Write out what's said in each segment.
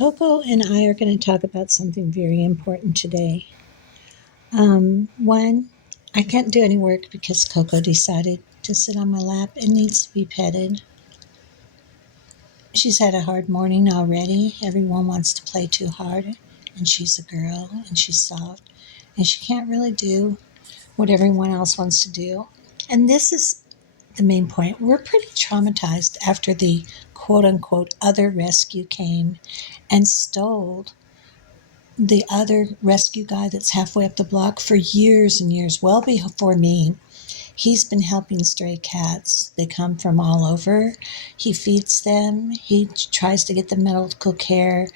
Coco and I are going to talk about something very important today. One, I can't do any work because Coco decided to sit on my lap and needs to be petted. She's had a hard morning already. Everyone wants to play too hard, and she's a girl and she's soft, and she can't really do what everyone else wants to do. And this is the main point. We're pretty traumatized after the quote unquote other rescue came and stole the other rescue guy that's halfway up the block for years and years, well before me. He's been helping stray cats. They come from all over. He feeds them. He tries to get them medical care.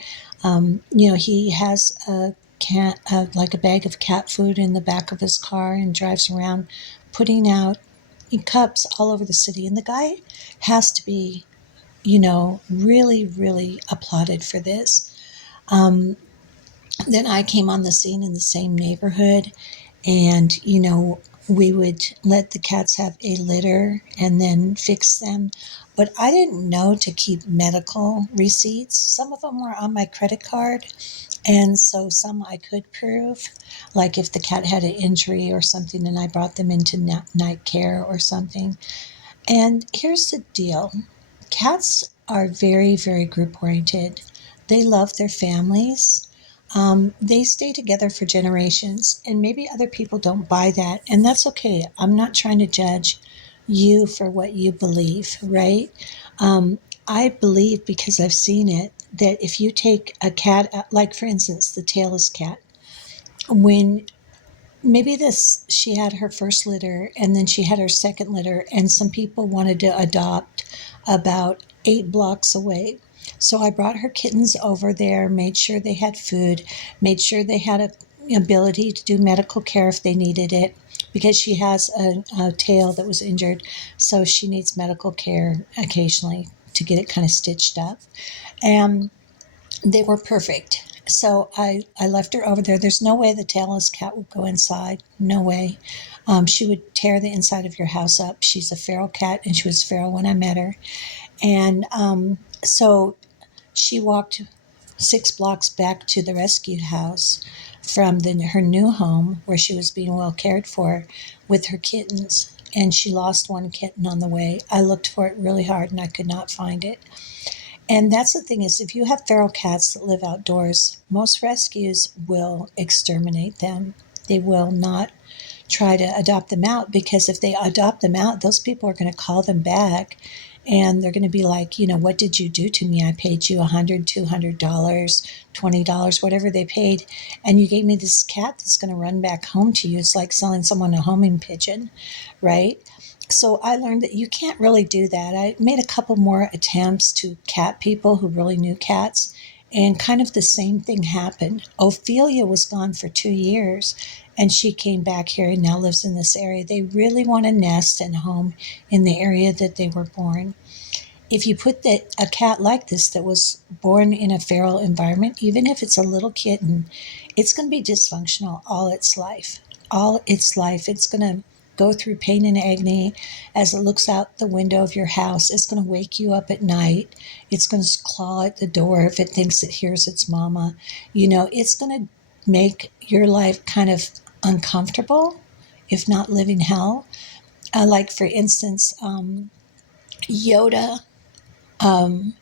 He has a cat, like a bag of cat food in the back of his car and drives around putting out cups all over the city. And the guy has to be, really, really applauded for this. Um, then I came on the scene in the same neighborhood, and we would let the cats have a litter and then fix them, but I didn't know to keep medical receipts. Some of them were on my credit card, and so some I could prove, like if the cat had an injury or something and I brought them into night care or something. And here's the deal: cats are very, very group oriented. They love their families. They stay together for generations, and maybe other people don't buy that, and that's okay. I'm not trying to judge you for what you believe, right? Um, I believe, because I've seen it, that if you take a cat, like for instance, the tailless cat, when maybe this she had her first litter and then she had her second litter, and some people wanted to adopt about 8 blocks away, so I brought her kittens over there, made sure they had food, made sure they had a ability to do medical care if they needed it, because she has a tail that was injured, so she needs medical care occasionally to get it kind of stitched up. And they were perfect. So I left her over there. There's no way the tailless cat would go inside. No way. She would tear the inside of your house up. She's a feral cat, and she was feral when I met her. And so she walked 6 blocks back to the rescue house from her new home where she was being well cared for with her kittens. And she lost one kitten on the way. I looked for it really hard and I could not find it. And that's the thing, is if you have feral cats that live outdoors, most rescues will exterminate them. They will not try to adopt them out, because if they adopt them out, those people are going to call them back and they're going to be like, what did you do to me? I paid you $100, $200, $20, whatever they paid, and you gave me this cat that's going to run back home to you. It's like selling someone a homing pigeon, right? So I learned that you can't really do that. I made a couple more attempts to cat people who really knew cats, and kind of the same thing happened. Ophelia was gone for 2 years, and she came back here and now lives in this area. They really want a nest and home in the area that they were born. If you put a cat like this that was born in a feral environment, even if it's a little kitten, it's going to be dysfunctional all its life. All its life. It's going to go through pain and agony as it looks out the window of your house. It's going to wake you up at night. It's going to claw at the door if it thinks it hears its mama. It's going to make your life kind of uncomfortable, if not living hell. Like, for instance, Yoda, um,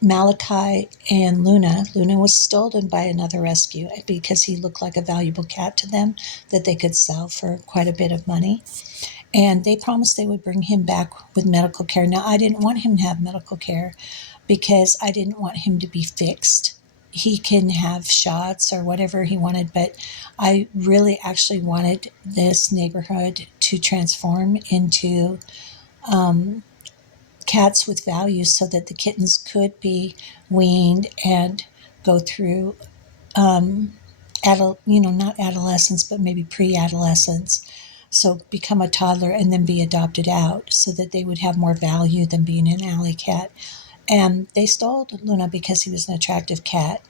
Malachi, and Luna. Luna was stolen by another rescue because he looked like a valuable cat to them that they could sell for quite a bit of money. And they promised they would bring him back with medical care. Now, I didn't want him to have medical care because I didn't want him to be fixed. He can have shots or whatever he wanted, but I really actually wanted this neighborhood to transform into um, cats with values, so that the kittens could be weaned and go through not adolescence, but maybe pre-adolescence. So become a toddler and then be adopted out, so that they would have more value than being an alley cat. And they stole Luna because he was an attractive cat.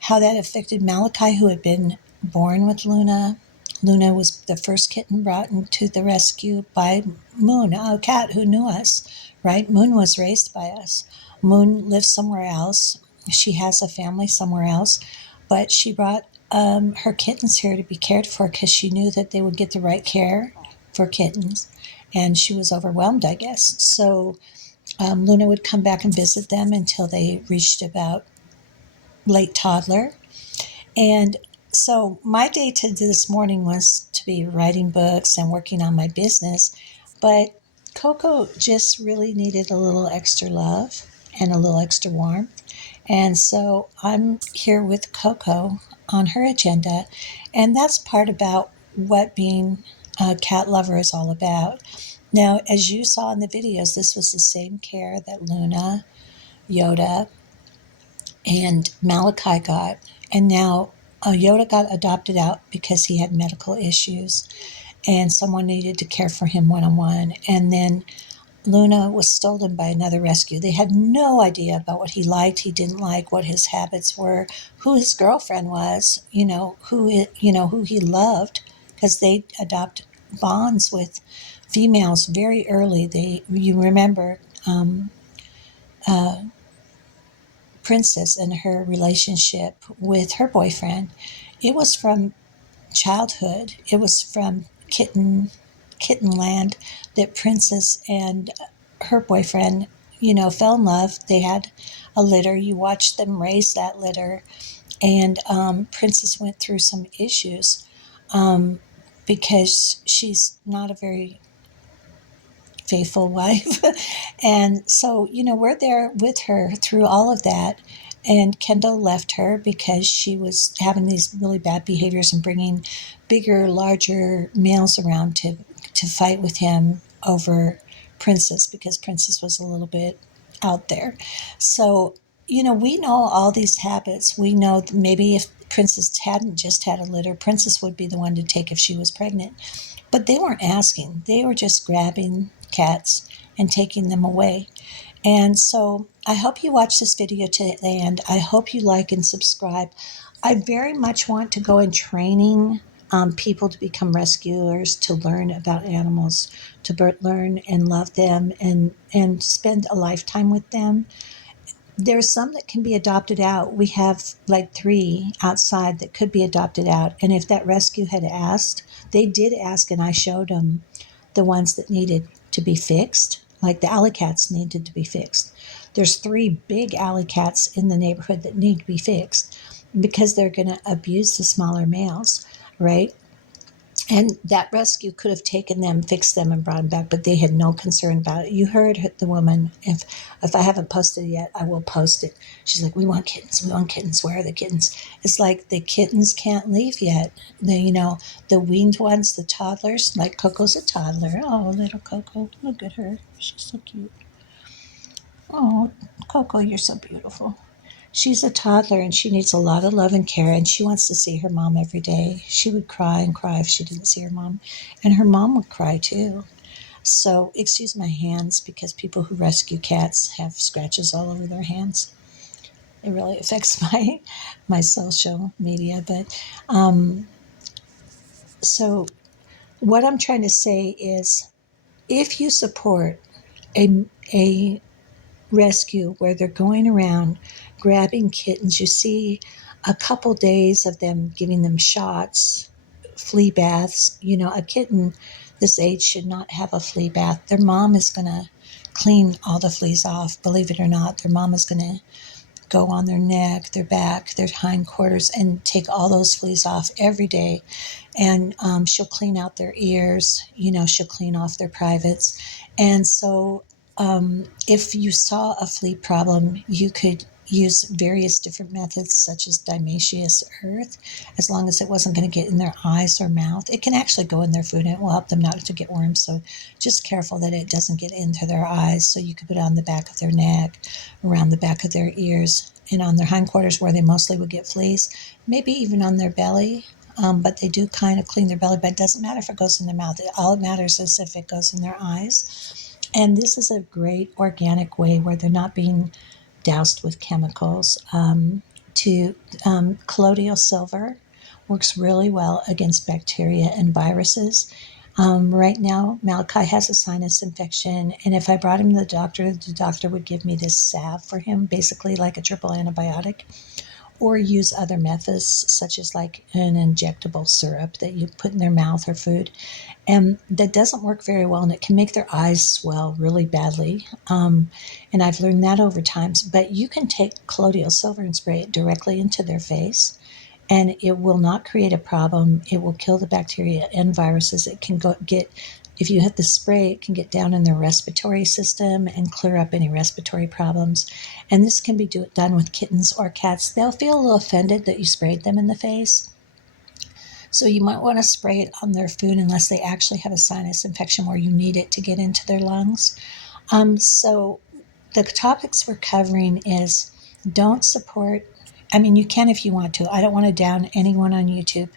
How that affected Malachi, who had been born with Luna. Luna was the first kitten brought into the rescue by Moon, a cat who knew us, right? Moon was raised by us. Moon lived somewhere else. She has a family somewhere else, but she brought her kittens here to be cared for because she knew that they would get the right care for kittens. And she was overwhelmed, I guess. So Luna would come back and visit them until they reached about late toddler. And so my day to this morning was to be writing books and working on my business. But Coco just really needed a little extra love and a little extra warmth. And so I'm here with Coco on her agenda. And that's part about what being a cat lover is all about. Now, as you saw in the videos, this was the same care that Luna, Yoda, and Malachi got. And now Yoda got adopted out because he had medical issues and someone needed to care for him one on one. And then Luna was stolen by another rescue. They had no idea about what he liked, he didn't like, what his habits were, who his girlfriend was, who he loved, because they adopt bonds with females very early. You remember Princess and her relationship with her boyfriend. It was from childhood. It was from kitten land that Princess and her boyfriend, fell in love. They had a litter. You watched them raise that litter, and Princess went through some issues because she's not a very faithful wife. And so, we're there with her through all of that. And Kendall left her because she was having these really bad behaviors and bringing bigger, larger males around to fight with him over Princess because Princess was a little bit out there. So, we know all these habits. We know that maybe if Princess hadn't just had a litter, Princess would be the one to take if she was pregnant. But they weren't asking, they were just grabbing cats and taking them away. And so I hope you watch this video to the end. I hope you like and subscribe. I very much want to go in training people to become rescuers, to learn about animals, to learn and love them and spend a lifetime with them. There's some that can be adopted out. We have like 3 outside that could be adopted out. And if that rescue had asked, they did ask, and I showed them the ones that needed to be fixed, like the alley cats needed to be fixed. There's 3 big alley cats in the neighborhood that need to be fixed because they're going to abuse the smaller males, right? And that rescue could have taken them, fixed them, and brought them back, but they had no concern about it. You heard the woman. If I haven't posted it yet, I will post it. She's like, "We want kittens. We want kittens. Where are the kittens?" It's like the kittens can't leave yet. The weaned ones, the toddlers. Like Coco's a toddler. Oh, little Coco, look at her. She's so cute. Oh, Coco, you're so beautiful. She's a toddler and she needs a lot of love and care, and she wants to see her mom every day. She would cry and cry if she didn't see her mom, and her mom would cry too. So, excuse my hands because people who rescue cats have scratches all over their hands. It really affects my social media, but so what I'm trying to say is if you support a rescue where they're going around grabbing kittens. You see a couple days of them giving them shots, flea baths. A kitten this age should not have a flea bath. Their mom is going to clean all the fleas off. Believe it or not, their mom is going to go on their neck, their back, their hindquarters, and take all those fleas off every day. And she'll clean out their ears, she'll clean off their privates. And so if you saw a flea problem, you could use various different methods such as diatomaceous earth, as long as it wasn't going to get in their eyes or mouth. It can actually go in their food and it will help them not to get worms. So just careful that it doesn't get into their eyes. So you could put it on the back of their neck, around the back of their ears, and on their hindquarters where they mostly would get fleas, maybe even on their belly. But they do kind of clean their belly, but it doesn't matter if it goes in their mouth. All it matters is if it goes in their eyes. And this is a great organic way where they're not being doused with chemicals. Colloidal silver works really well against bacteria and viruses. Right now, Malachi has a sinus infection, and if I brought him to the doctor would give me this salve for him, basically like a triple antibiotic, or use other methods, such as like an injectable syrup that you put in their mouth or food. And that doesn't work very well, and it can make their eyes swell really badly. And I've learned that over time. But you can take colloidal silver and spray it directly into their face, and it will not create a problem. It will kill the bacteria and viruses. It can if you hit the spray, it can get down in their respiratory system and clear up any respiratory problems. And this can be done with kittens or cats. They'll feel a little offended that you sprayed them in the face. So you might want to spray it on their food unless they actually have a sinus infection where you need it to get into their lungs. So the topics we're covering is don't support. I mean, you can if you want to. I don't want to down anyone on YouTube,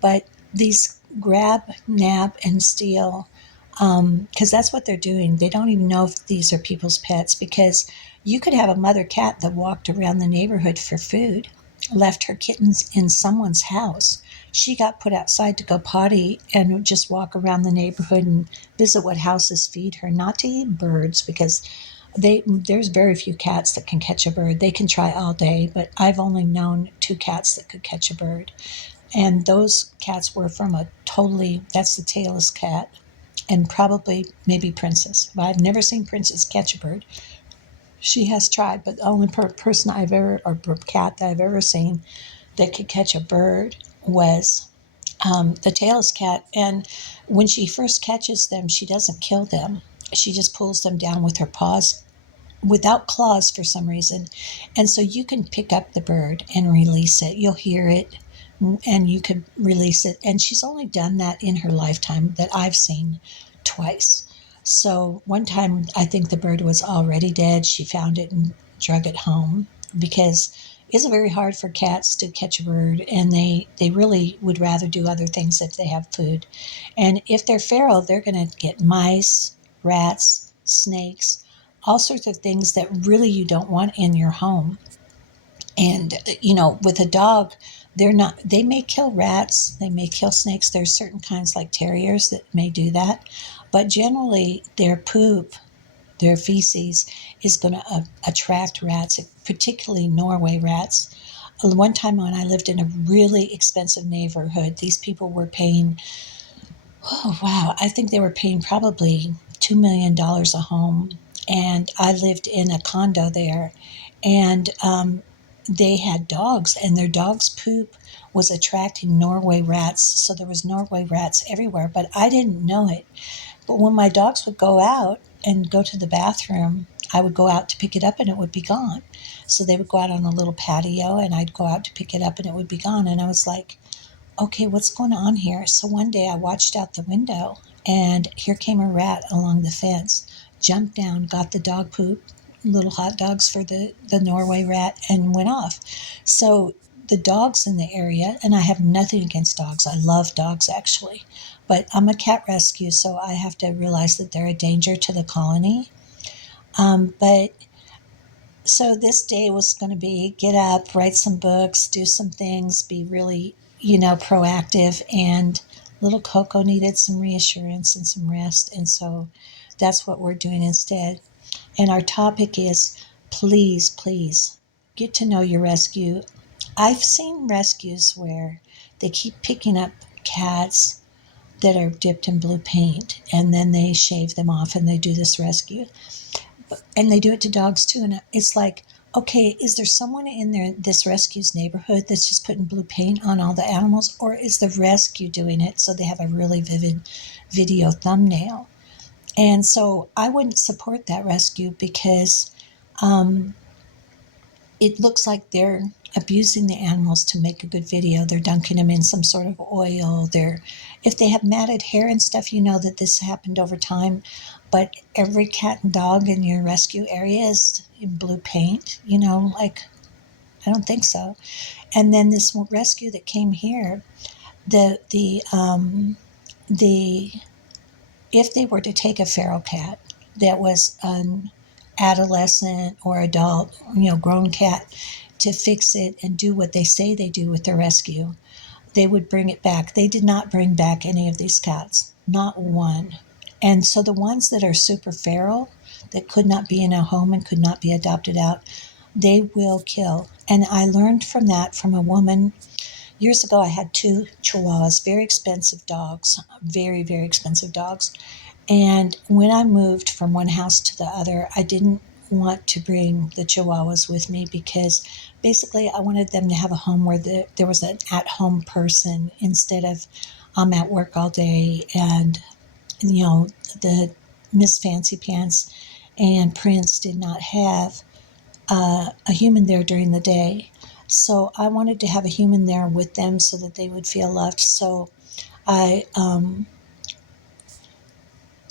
but these grab, nab, and steal, because that's what they're doing. They don't even know if these are people's pets, because you could have a mother cat that walked around the neighborhood for food, left her kittens in someone's house. She got put outside to go potty and just walk around the neighborhood and visit what houses feed her, not to eat birds, because there's very few cats that can catch a bird. They can try all day, but I've only known two cats that could catch a bird. And those cats were from that's the tailless cat, and probably maybe Princess. But I've never seen Princess catch a bird. She has tried, but the only person or cat that I've ever seen that could catch a bird was the tailless cat. And when she first catches them, she doesn't kill them. She just pulls them down with her paws without claws for some reason. And so you can pick up the bird and release it. You'll hear it and you could release it. And she's only done that in her lifetime that I've seen twice. So one time, I think the bird was already dead. She found it and drug it home, because it's very hard for cats to catch a bird, and they really would rather do other things if they have food. And if they're feral, they're going to get mice, rats, snakes, all sorts of things that really you don't want in your home. And with a dog, they may kill rats, they may kill snakes. There's certain kinds like terriers that may do that, but generally their poop, their feces, is going to attract rats, particularly Norway rats. One time when I lived in a really expensive neighborhood, these people were paying, oh wow, I think they were paying probably $2 million a home. And I lived in a condo there, and they had dogs, and their dog's poop was attracting Norway rats. So there was Norway rats everywhere, but I didn't know it. But when my dogs would go out and go to the bathroom, I would go out to pick it up and it would be gone. So they would go out on a little patio and I'd go out to pick it up and it would be gone. And I was like, okay, what's going on here? So one day I watched out the window, and here came a rat along the fence, jumped down, got the dog poop, little hot dogs for the Norway rat, and went off. So the dogs in the area, and I have nothing against dogs. I love dogs actually, but I'm a cat rescue, so I have to realize that they're a danger to the colony. But so this day was going to be get up, write some books, do some things, be really, proactive. And little Coco needed some reassurance and some rest. And so that's what we're doing instead. And our topic is, please, please get to know your rescue. I've seen rescues where they keep picking up cats that are dipped in blue paint, and then they shave them off and they do this rescue. And they do it to dogs too. And it's like, okay, is there someone in this rescue's neighborhood that's just putting blue paint on all the animals, or is the rescue doing it so they have a really vivid video thumbnail? And so I wouldn't support that rescue, because it looks like they're abusing the animals to make a good video. They're dunking them in some sort of oil. If they have matted hair and stuff, you know that this happened over time. But every cat and dog in your rescue area is in blue paint. Like, I don't think so. And then this rescue that came here, the if they were to take a feral cat that was an adolescent or adult, grown cat, to fix it and do what they say they do with the rescue, they would bring it back. They did not bring back any of these cats. not one. And so the ones that are super feral, that could not be in a home and could not be adopted out, they will kill. And I learned from that from a woman. Years ago, I had two Chihuahuas, very expensive dogs, very, very expensive dogs. And when I moved from one house to the other, I didn't want to bring the Chihuahuas with me because basically I wanted them to have a home where there was an at home person instead of I'm at work all day and, the Miss Fancy Pants and Prince did not have a human there during the day. So I wanted to have a human there with them so that they would feel loved. So I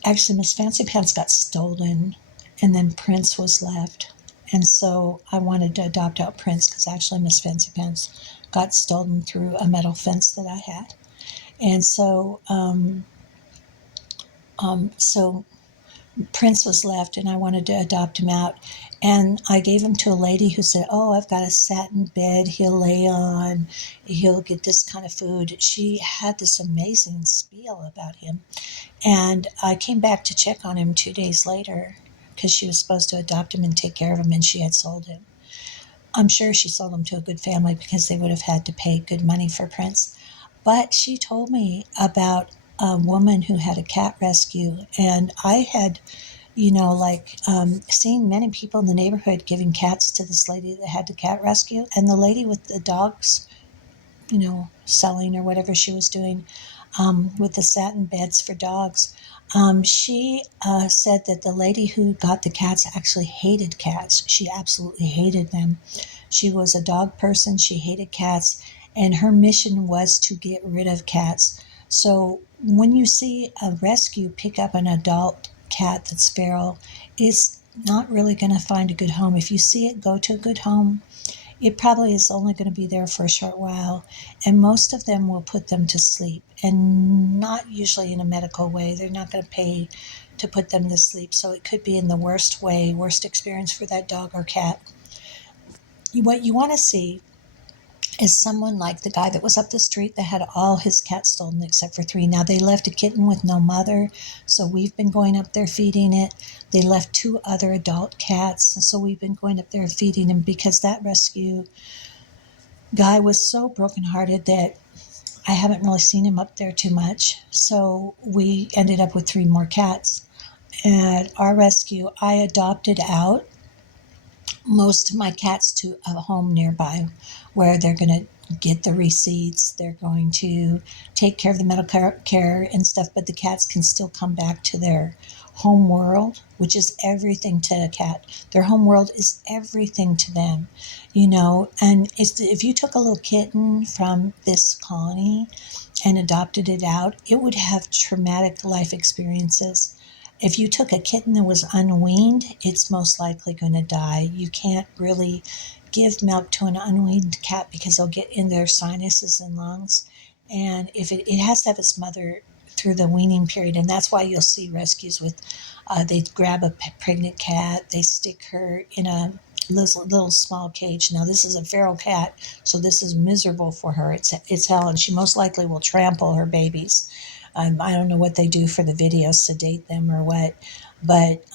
actually, Miss Fancy Pants got stolen, and then Prince was left. And so I wanted to adopt out Prince because actually Miss Fancy Pants got stolen through a metal fence that I had. And so Prince was left, and I wanted to adopt him out. And I gave him to a lady who said, "Oh, I've got a satin bed he'll lay on. He'll get this kind of food." She had this amazing spiel about him. And I came back to check on him 2 days later because she was supposed to adopt him and take care of him, and she had sold him. I'm sure she sold him to a good family because they would have had to pay good money for Prince. But she told me about a woman who had a cat rescue, and I had, seen many people in the neighborhood giving cats to this lady that had the cat rescue, and the lady with the dogs, selling or whatever she was doing, with the satin beds for dogs. She said that the lady who got the cats actually hated cats. She absolutely hated them. She was a dog person. She hated cats. And her mission was to get rid of cats. So when you see a rescue pick up an adult cat that's feral, it's not really going to find a good home. If you see it go to a good home, it probably is only going to be there for a short while, and most of them will put them to sleep, and not usually in a medical way. They're not going to pay to put them to sleep, so it could be in the worst way, worst experience for that dog or cat. What you want to see is someone like the guy that was up the street that had all his cats stolen except for three. Now, they left a kitten with no mother, so we've been going up there feeding it. They left two other adult cats, so we've been going up there feeding them because that rescue guy was so brokenhearted that I haven't really seen him up there too much. So we ended up with three more cats. At our rescue, I adopted out most of my cats to a home nearby where they're going to get the receipts. They're going to take care of the medical care and stuff, but the cats can still come back to their home world, which is everything to a cat. Their home world is everything to them, and if you took a little kitten from this colony and adopted it out, it would have traumatic life experiences. If you took a kitten that was unweaned, it's most likely going to die. You can't really give milk to an unweaned cat because they'll get in their sinuses and lungs. And if it has to have its mother through the weaning period, and that's why you'll see rescues with they grab a pregnant cat, they stick her in a little small cage. Now this is a feral cat, so this is miserable for her. It's hell, and she most likely will trample her babies. I don't know what they do for the video, sedate them or what, but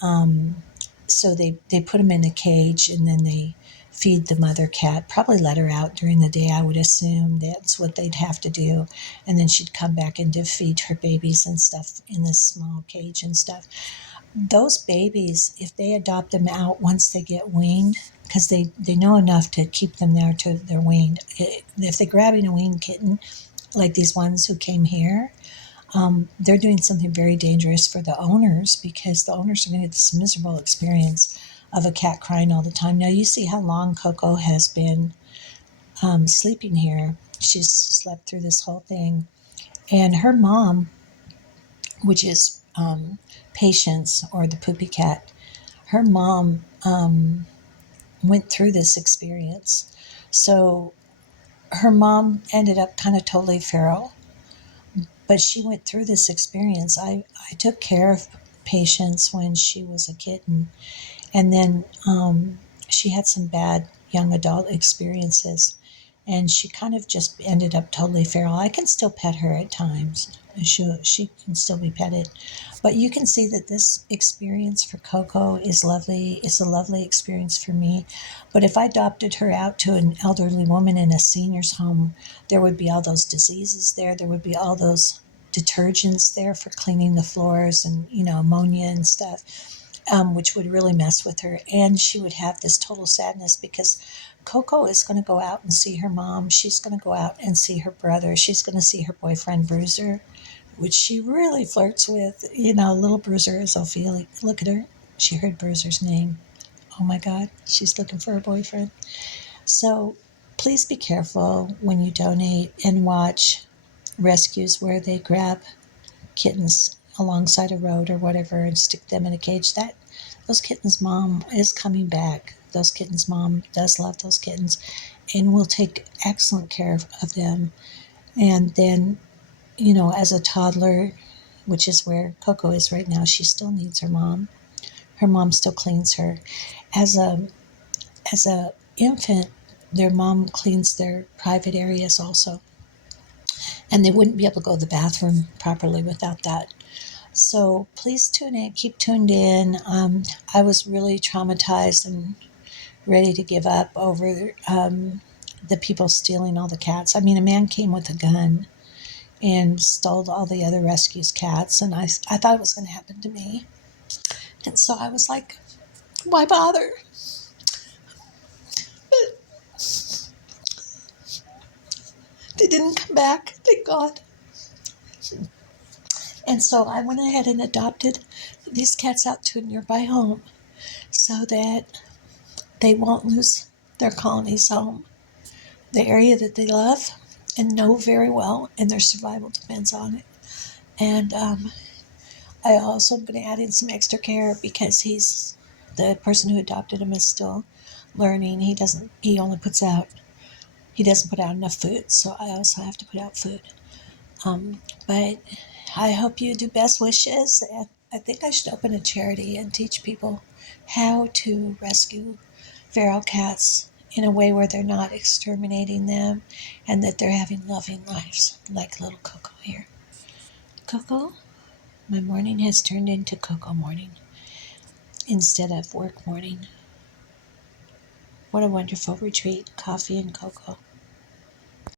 so they put them in a cage and then they feed the mother cat. Probably let her out during the day. I would assume that's what they'd have to do, and then she'd come back in to feed her babies and stuff in this small cage and stuff. Those babies, if they adopt them out once they get weaned, because they know enough to keep them there till they're weaned. If they're grabbing a weaned kitten, like these ones who came here, they're doing something very dangerous for the owners because the owners are going to get this miserable experience of a cat crying all the time. Now, you see how long Coco has been sleeping here. She's slept through this whole thing. And her mom, which is Patience or the poopy cat, her mom went through this experience. So her mom ended up kind of totally feral, but she went through this experience. I took care of Patience when she was a kitten, and then she had some bad young adult experiences. and she kind of just ended up totally feral. I can still pet her at times. She can still be petted, but you can see that this experience for Coco is lovely. It's a lovely experience for me. But if I adopted her out to an elderly woman in a senior's home, there would be all those diseases there. There would be all those detergents there for cleaning the floors and ammonia and stuff, which would really mess with her. And she would have this total sadness because Coco is going to go out and see her mom. She's going to go out and see her brother. She's going to see her boyfriend, Bruiser, which she really flirts with. Little Bruiser is Ophelia. Look at her. She heard Bruiser's name. Oh my God, she's looking for a boyfriend. So please be careful when you donate and watch rescues where they grab kittens alongside a road or whatever and stick them in a cage. That those kittens' mom is coming back. Those kittens' mom does love those kittens and will take excellent care of them. And then, as a toddler, which is where Coco is right now, she still needs her mom. Her mom still cleans her. As a infant, their mom cleans their private areas also. And they wouldn't be able to go to the bathroom properly without that. So please tune in, keep tuned in. I was really traumatized and ready to give up over the people stealing all the cats. I mean, a man came with a gun and stole all the other rescues cats, and I thought it was going to happen to me. And so I was like, why bother? But they didn't come back, thank God. And so I went ahead and adopted these cats out to a nearby home so that they won't lose their colony's home, the area that they love and know very well, and their survival depends on it. And I also am going to add in some extra care because the person who adopted him is still learning. He doesn't put out enough food, so I also have to put out food. But I hope you do best wishes. And I think I should open a charity and teach people how to rescue feral cats in a way where they're not exterminating them and that they're having loving lives, like little Coco here. Coco, my morning has turned into Coco morning instead of work morning. What a wonderful retreat, coffee and cocoa.